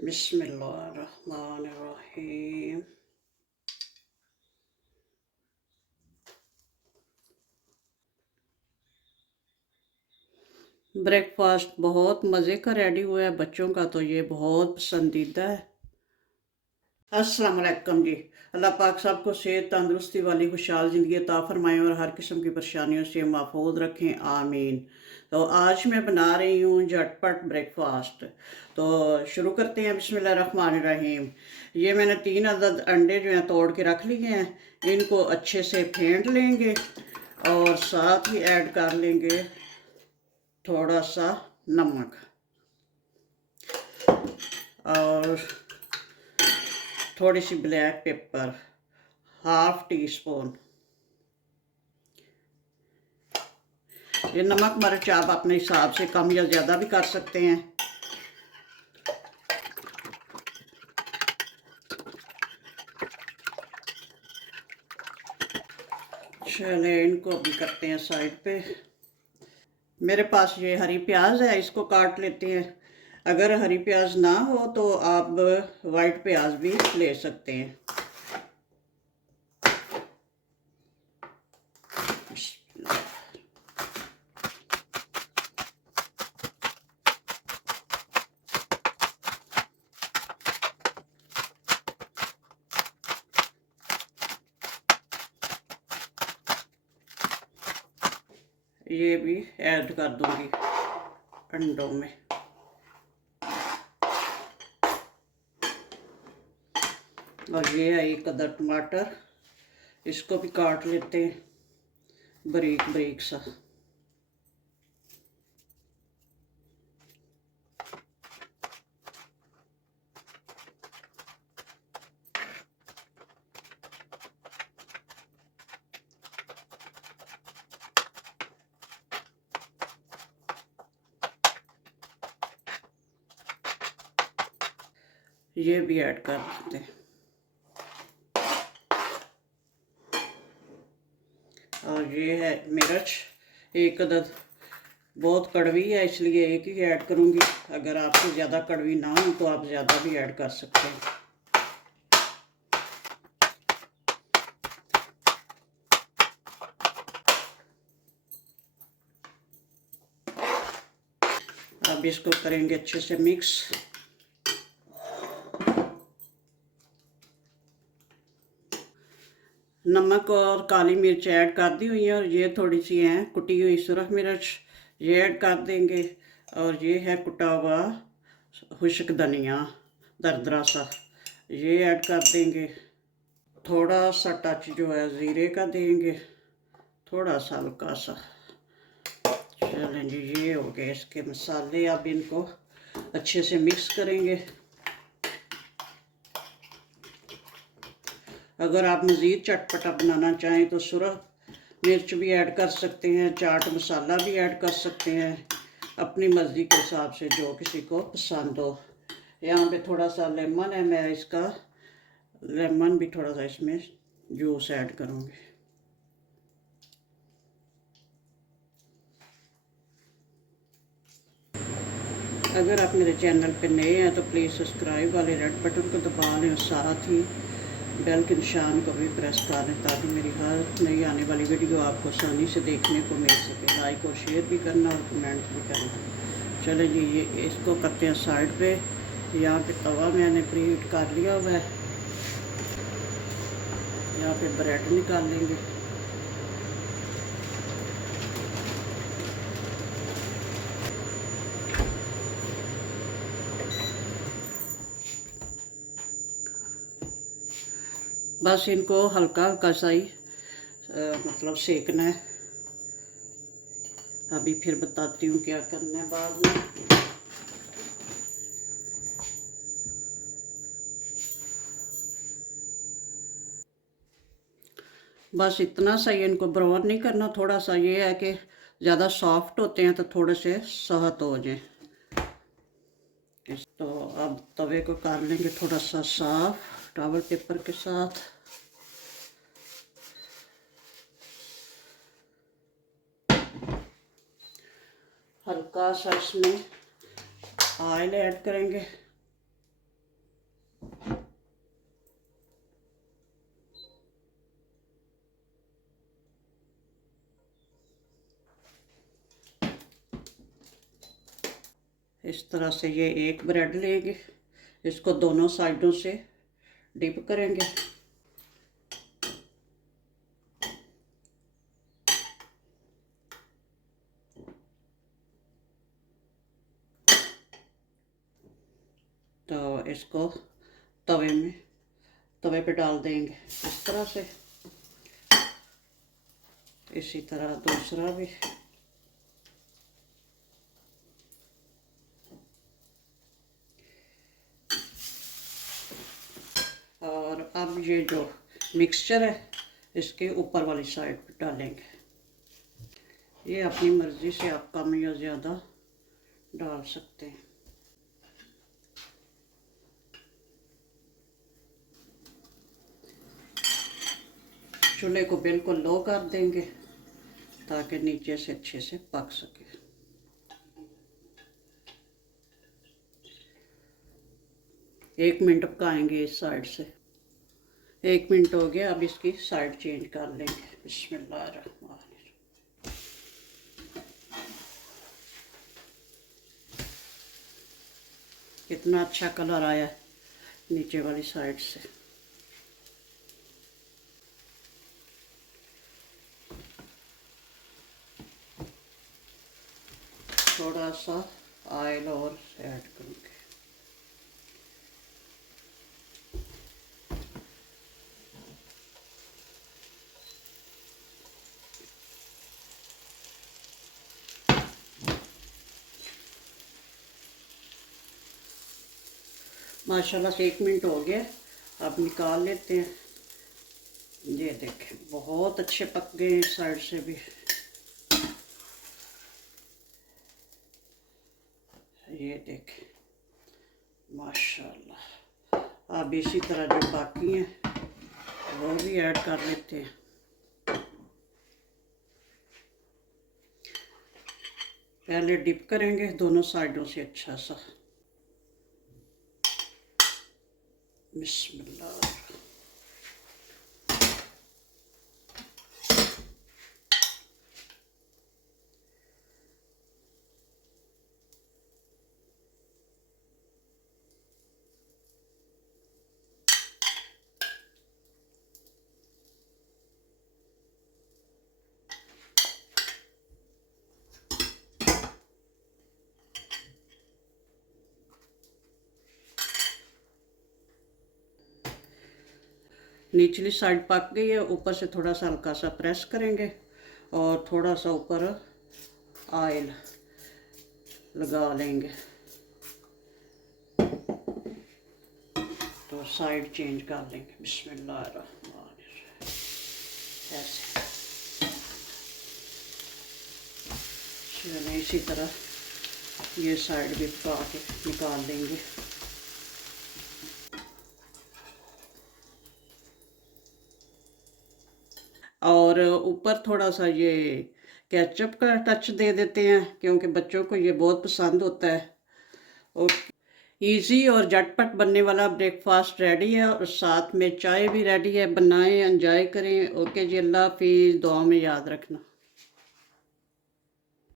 बिस्मिल्लाहिर्रहमानिर्रहीम। ब्रेकफास्ट बहुत मज़े का रेडी हुआ है, बच्चों का तो ये बहुत पसंदीदा है। अस्सलाम वालेकुम जी। अल्लाह पाक सबको सेहत तंदुरुस्ती वाली खुशहाल ज़िंदगी अता फ़रमाएँ और हर किस्म की परेशानियों से महफूज रखें, आमीन। तो आज मैं बना रही हूँ झटपट ब्रेकफास्ट। तो शुरू करते हैं। बिस्मिल्लाहिर्रहमानिर्रहीम। ये मैंने 3 अदद अंडे जो हैं तोड़ के रख लिए हैं। इनको अच्छे से फेंट लेंगे और साथ ही ऐड कर लेंगे थोड़ा सा नमक और थोड़ी सी black pepper, half teaspoon. ये नमक मिर्च आप अपने हिसाब से कम या ज़्यादा भी कर सकते हैं। चले इनको भी करते हैं साइड पे। मेरे पास ये हरी प्याज है, इसको काट लेते हैं। अगर हरी प्याज ना हो तो आप वाइट प्याज भी ले सकते हैं। ये भी ऐड कर दूंगी अंडों में। और ये है 1 अदद टमाटर, इसको भी काट लेते हैं बारीक बारीक सा। ये भी ऐड कर देते हैं। और ये है मिर्च 1 अदद, बहुत कड़वी है इसलिए एक ही ऐड करूँगी। अगर आपको ज़्यादा कड़वी ना हो तो आप ज़्यादा भी ऐड कर सकते हैं। अब इसको करेंगे अच्छे से मिक्स। नमक और काली मिर्च ऐड कर दी हुई है और ये थोड़ी सी हैं कुटी हुई सुरख मिर्च, ये ऐड कर देंगे। और ये है कुटा हुआ खुश्क धनिया दरदरा सा, ये ऐड कर देंगे। थोड़ा सा टच जो है ज़ीरे का देंगे, थोड़ा सा हल्का सा। चलें जी, ये हो गए इसके मसाले। अब इनको अच्छे से मिक्स करेंगे। अगर आप मज़ीद चटपटा बनाना चाहें तो सुरख मिर्च भी ऐड कर सकते हैं, चाट मसाला भी ऐड कर सकते हैं, अपनी मर्ज़ी के हिसाब से जो किसी को पसंद हो। यहाँ पे थोड़ा सा लेमन है, मैं इसका लेमन भी थोड़ा सा इसमें जूस ऐड करूँगी। अगर आप मेरे चैनल पे नए हैं तो प्लीज़ सब्सक्राइब वाले रेड बटन को दबा लें और साथ ही बेल के निशान को भी प्रेस कर लें ताकि मेरी हर नई आने वाली वीडियो आपको आसानी से देखने को मिल सके। लाइक और शेयर भी करना और कमेंट भी करना। चले जी, ये इसको करते हैं साइड पे। यहाँ पे तवा मैंने प्रीहीट कर लिया हुआ है। यहाँ पे ब्रेड निकाल लेंगे। बस इनको हल्का हल्का सा ही मतलब सेकना है। अभी फिर बताती हूँ क्या करना है बाद में। बस इतना सा ही, इनको ब्राउन नहीं करना। थोड़ा सा ये है कि ज़्यादा सॉफ्ट होते हैं तो थोड़े से सहत हो जाए। तो अब तवे को कर लेंगे थोड़ा सा साफ टॉवल पेपर के साथ। हल्का सा इसमें ऑयल ऐड करेंगे। इस तरह से ये एक ब्रेड लेंगे, इसको दोनों साइडों से डिप करेंगे। तो इसको तवे पे डाल देंगे इस तरह से। इसी तरह दूसरा भी। और अब ये जो मिक्सचर है इसके ऊपर वाली साइड पे डालेंगे। ये अपनी मर्ज़ी से आप कम या ज़्यादा डाल सकते हैं। चूल्हे को बिल्कुल लो कर देंगे ताकि नीचे से अच्छे से पक सके। एक मिनट पकाएंगे इस साइड से। 1 मिनट हो गया, अब इसकी साइड चेंज कर लेंगे। बिस्मिल्लाहिर्रहमानिर्रहीम। कितना अच्छा कलर आया है नीचे वाली साइड से। थोड़ा सा ऑयल और ऐड करूँगी। माशाल्लाह से 1 मिनट हो गया, अब निकाल लेते हैं। ये देखें बहुत अच्छे पक गए इस साइड से भी। ये देखें माशाल्लाह। अब इसी तरह जो बाकी हैं वो भी ऐड कर लेते हैं। पहले डिप करेंगे दोनों साइडों से अच्छा सा। बिस्मिल्लाह। निचली साइड पक गई है, ऊपर से थोड़ा सा हल्का सा प्रेस करेंगे और थोड़ा सा ऊपर ऑयल लगा लेंगे तो साइड चेंज कर लेंगे। बिस्मिल्लाहिर्रहमानिर्रहीम। ऐसे चलिए इसी तरह ये साइड भी पका के निकाल देंगे। और ऊपर थोड़ा सा ये केचप का टच दे देते हैं क्योंकि बच्चों को ये बहुत पसंद होता है। और इजी और झटपट बनने वाला ब्रेकफास्ट रेडी है और साथ में चाय भी रेडी है। बनाएं, एंजॉय करें। ओके जी, अल्लाह हाफिज़। दुआ में याद रखना।